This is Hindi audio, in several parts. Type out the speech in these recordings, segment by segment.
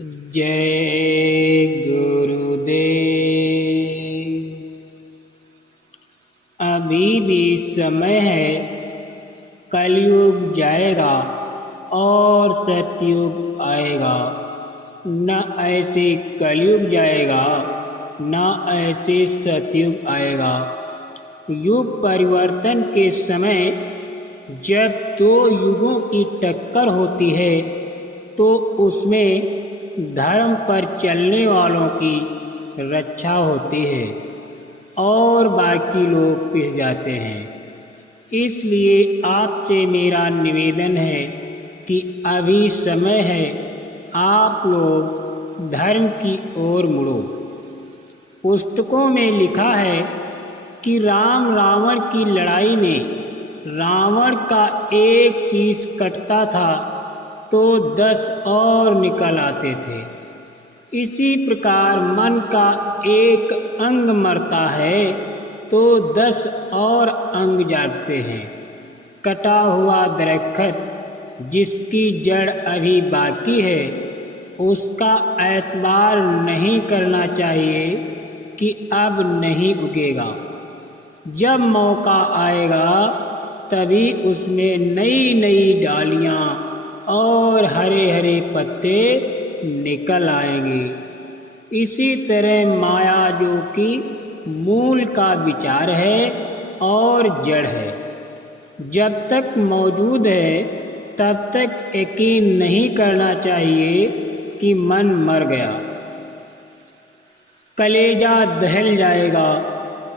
जय गुरुदेव। अभी भी समय है, कलयुग जाएगा और सतयुग आएगा। न ऐसे कलयुग जाएगा न ऐसे सतयुग आएगा। युग परिवर्तन के समय जब दो युगों की टक्कर होती है तो उसमें धर्म पर चलने वालों की रक्षा होती है और बाकी लोग पिस जाते हैं। इसलिए आपसे मेरा निवेदन है कि अभी समय है, आप लोग धर्म की ओर मुड़ो। पुस्तकों में लिखा है कि राम रावण की लड़ाई में रावण का एक शीश कटता था तो 10 और निकल आते थे। इसी प्रकार मन का एक अंग मरता है तो 10 और अंग जागते हैं। कटा हुआ दरख्त जिसकी जड़ अभी बाकी है उसका एतबार नहीं करना चाहिए कि अब नहीं उगेगा। जब मौका आएगा तभी उसमें नई नई डालियाँ और हरे हरे पत्ते निकल आएंगे। इसी तरह माया जो कि मूल का विचार है और जड़ है, जब तक मौजूद है तब तक यकीन नहीं करना चाहिए कि मन मर गया। कलेजा दहल जाएगा।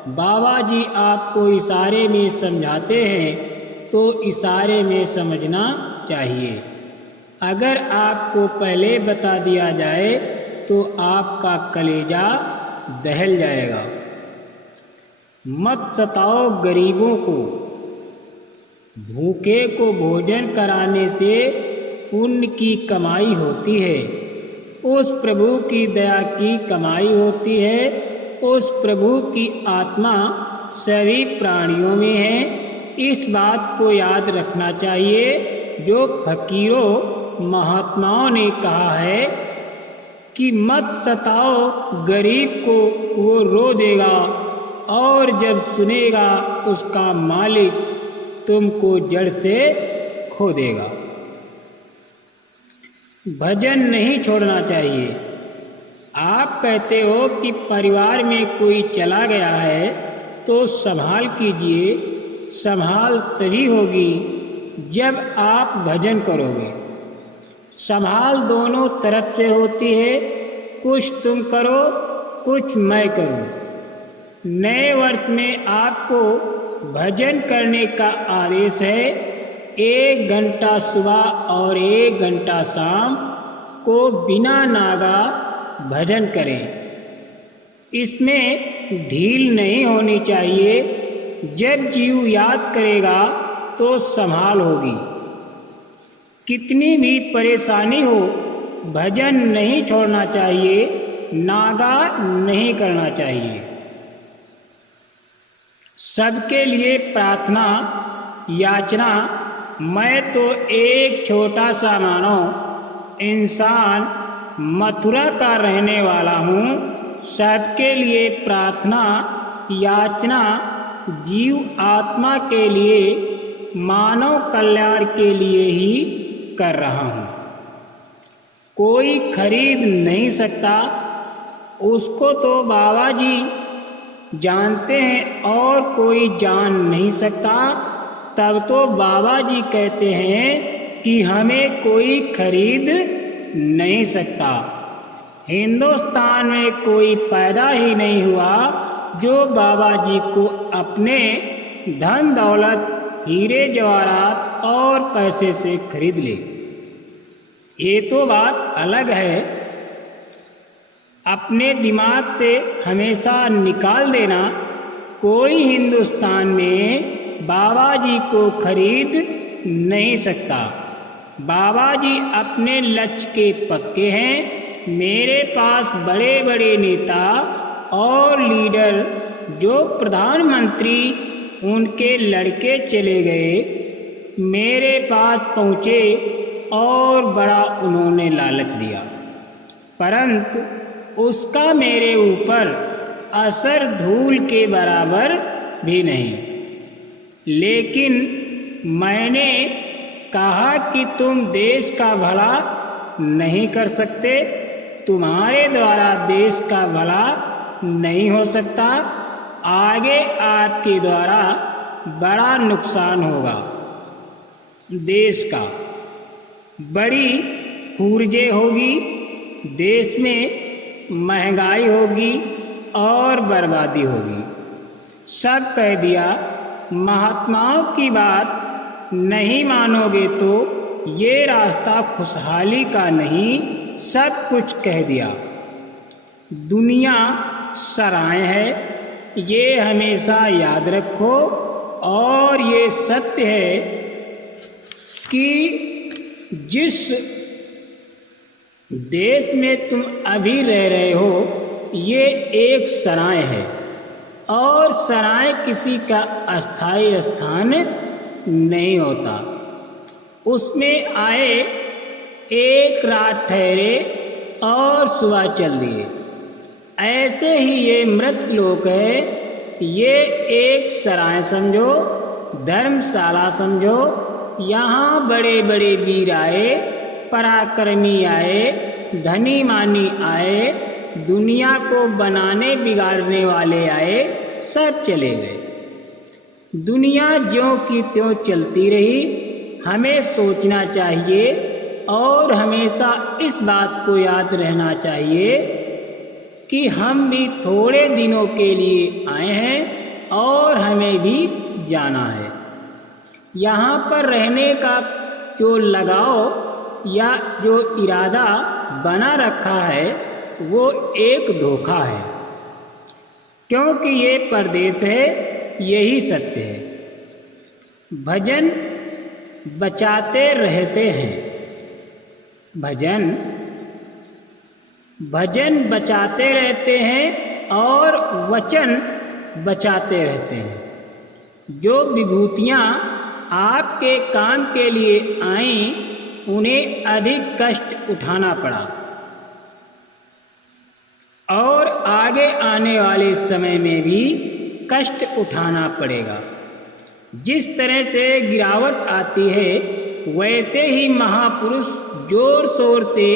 बाबा जी आपको इशारे में समझाते हैं तो इशारे में समझना चाहिए। अगर आपको पहले बता दिया जाए तो आपका कलेजा दहल जाएगा। मत सताओ गरीबों को। भूखे को भोजन कराने से पुण्य की कमाई होती है, उस प्रभु की दया की कमाई होती है। उस प्रभु की आत्मा सभी प्राणियों में है। इस बात को याद रखना चाहिए जो फकीरों महात्माओं ने कहा है कि मत सताओ गरीब को, वो रो देगा और जब सुनेगा उसका मालिक तुमको जड़ से खो देगा। भजन नहीं छोड़ना चाहिए। आप कहते हो कि परिवार में कोई चला गया है तो संभाल कीजिए। संभाल तभी होगी जब आप भजन करोगे। संभाल दोनों तरफ से होती है, कुछ तुम करो कुछ मैं करूं। नए वर्ष में आपको भजन करने का आदेश है। 1 घंटा सुबह और 1 घंटा शाम को बिना नागा भजन करें। इसमें ढील नहीं होनी चाहिए। जब जीव याद करेगा तो संभाल होगी। कितनी भी परेशानी हो भजन नहीं छोड़ना चाहिए, नागा नहीं करना चाहिए। सबके लिए प्रार्थना याचना। मैं तो एक छोटा सा मानव इंसान मथुरा का रहने वाला हूँ। सबके लिए प्रार्थना याचना जीव आत्मा के लिए, मानव कल्याण के लिए ही कर रहा हूँ। कोई खरीद नहीं सकता, उसको तो बाबा जी जानते हैं और कोई जान नहीं सकता। तब तो बाबा जी कहते हैं कि हमें कोई खरीद नहीं सकता। हिंदुस्तान में कोई पैदा ही नहीं हुआ जो बाबा जी को अपने धन दौलत, हीरे जवाहरात और पैसे से खरीद ले। ये तो बात अलग है। अपने दिमाग से हमेशा निकाल देना, कोई हिंदुस्तान में बाबा जी को खरीद नहीं सकता। बाबा जी अपने लक्ष्य के पक्के हैं। मेरे पास बड़े बड़े नेता और लीडर जो प्रधानमंत्री उनके लड़के चले गए, मेरे पास पहुँचे और बड़ा उन्होंने लालच दिया। परंतु उसका मेरे ऊपर असर धूल के बराबर भी नहीं। लेकिन मैंने कहा कि तुम देश का भला नहीं कर सकते, तुम्हारे द्वारा देश का भला नहीं हो सकता, आगे आपके द्वारा बड़ा नुकसान होगा। देश का बड़ी खूरजे होगी, देश में महंगाई होगी और बर्बादी होगी। सब कह दिया। महात्माओं की बात नहीं मानोगे तो ये रास्ता खुशहाली का नहीं, सब कुछ कह दिया। दुनिया सराय है, ये हमेशा याद रखो। और ये सत्य है कि जिस देश में तुम अभी रह रहे हो ये एक सराय है, और सराय किसी का अस्थायी स्थान नहीं होता। उसमें आए, एक रात ठहरे और सुबह चल दिए। ऐसे ही ये मृत लोक है, ये एक सराय समझो, धर्मशाला समझो। यहाँ बड़े बड़े वीर आए, पराक्रमी आए, धनी मानी आए, दुनिया को बनाने बिगाड़ने वाले आए, सब चले गए। दुनिया ज्यों की त्यों चलती रही। हमें सोचना चाहिए और हमेशा इस बात को याद रहना चाहिए कि हम भी थोड़े दिनों के लिए आए हैं और हमें भी जाना है। यहाँ पर रहने का जो लगाव या जो इरादा बना रखा है वो एक धोखा है, क्योंकि ये परदेश है, यही सत्य है। भजन बचाते रहते हैं, भजन बचाते रहते हैं और वचन बचाते रहते हैं। जो विभूतियाँ आपके काम के लिए आईं, उन्हें अधिक कष्ट उठाना पड़ा और आगे आने वाले समय में भी कष्ट उठाना पड़ेगा। जिस तरह से गिरावट आती है, वैसे ही महापुरुष जोर शोर से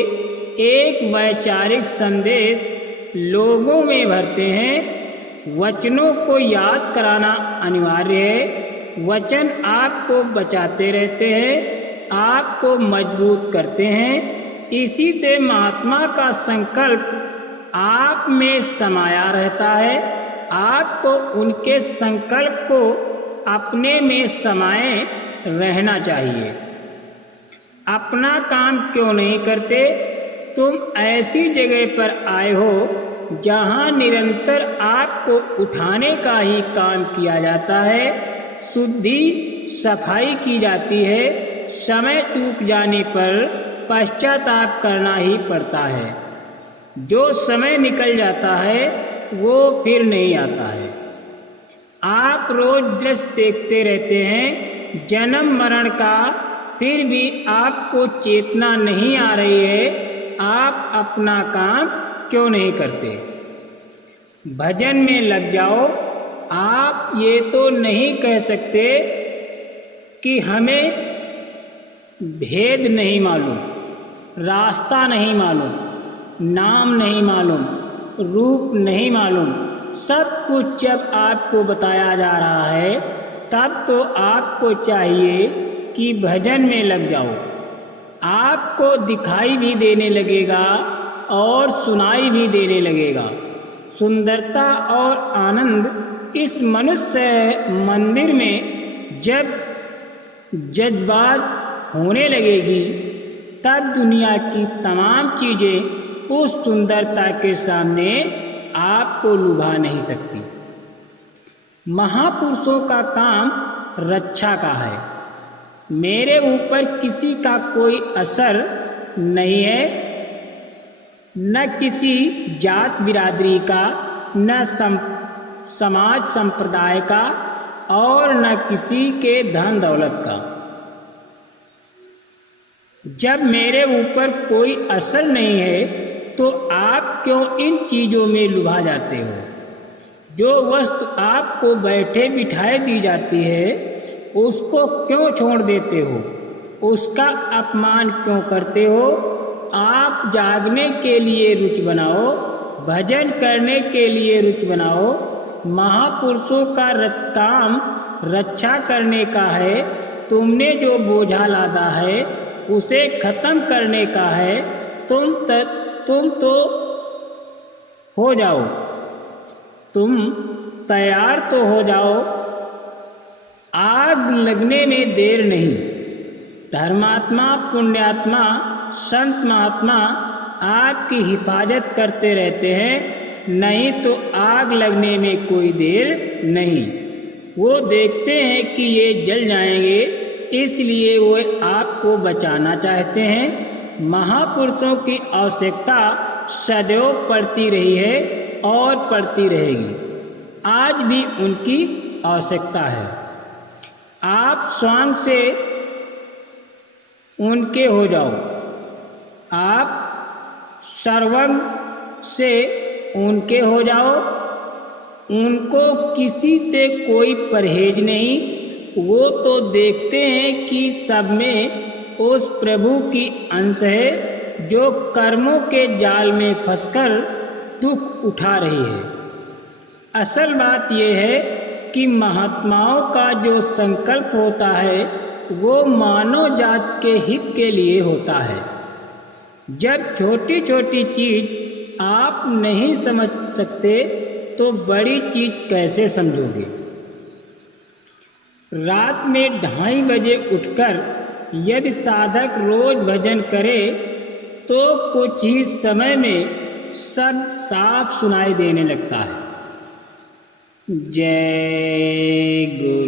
एक वैचारिक संदेश लोगों में भरते हैं। वचनों को याद कराना अनिवार्य है। वचन आपको बचाते रहते हैं, आपको मजबूत करते हैं। इसी से महात्मा का संकल्प आप में समाया रहता है। आपको उनके संकल्प को अपने में समाये रहना चाहिए। अपना काम क्यों नहीं करते? तुम ऐसी जगह पर आए हो जहाँ निरंतर आपको उठाने का ही काम किया जाता है, शुद्धि सफाई की जाती है। समय चूक जाने पर पश्चाताप करना ही पड़ता है। जो समय निकल जाता है वो फिर नहीं आता है। आप रोज दृश्य देखते रहते हैं जन्म मरण का, फिर भी आपको चेतना नहीं आ रही है। आप अपना काम क्यों नहीं करते? भजन में लग जाओ। आप ये तो नहीं कह सकते कि हमें भेद नहीं मालूम, रास्ता नहीं मालूम, नाम नहीं मालूम, रूप नहीं मालूम। सब कुछ जब आपको बताया जा रहा है, तब तो आपको चाहिए कि भजन में लग जाओ। आपको दिखाई भी देने लगेगा और सुनाई भी देने लगेगा। सुंदरता और आनंद इस मनुष्य मंदिर में जब जज्बात होने लगेगी, तब दुनिया की तमाम चीज़ें उस सुंदरता के सामने आपको लुभा नहीं सकती। महापुरुषों का काम रक्षा का है। मेरे ऊपर किसी का कोई असर नहीं है, न किसी जात बिरादरी का, न समाज संप्रदाय का, और न किसी के धन दौलत का। जब मेरे ऊपर कोई असर नहीं है तो आप क्यों इन चीज़ों में लुभा जाते हो? जो वस्तु आपको बैठे बिठाए दी जाती है उसको क्यों छोड़ देते हो? उसका अपमान क्यों करते हो? आप जागने के लिए रुचि बनाओ, भजन करने के लिए रुचि बनाओ। महापुरुषों का काम रक्षा करने का है। तुमने जो बोझा लादा है उसे खत्म करने का है। तुम तो हो जाओ, तुम तैयार तो हो जाओ। आग लगने में देर नहीं। धर्मात्मा, पुण्यात्मा, संत महात्मा आपकी हिफाजत करते रहते हैं, नहीं तो आग लगने में कोई देर नहीं। वो देखते हैं कि ये जल जाएंगे, इसलिए वो आपको बचाना चाहते हैं। महापुरुषों की आवश्यकता सदैव पड़ती रही है और पड़ती रहेगी। आज भी उनकी आवश्यकता है। आप स्वयं से उनके हो जाओ। आप श्रवण से उनके हो जाओ। उनको किसी से कोई परहेज नहीं। वो तो देखते हैं कि सब में उस प्रभु की अंश है जो कर्मों के जाल में फंसकर दुख उठा रही है। असल बात यह है कि महात्माओं का जो संकल्प होता है वो मानव जात के हित के लिए होता है। जब छोटी छोटी चीज आप नहीं समझ सकते तो बड़ी चीज कैसे समझोगे? रात में 2:30 बजे उठकर यदि साधक रोज भजन करे तो कुछ ही समय में सब साफ सुनाई देने लगता है। जय गुरु।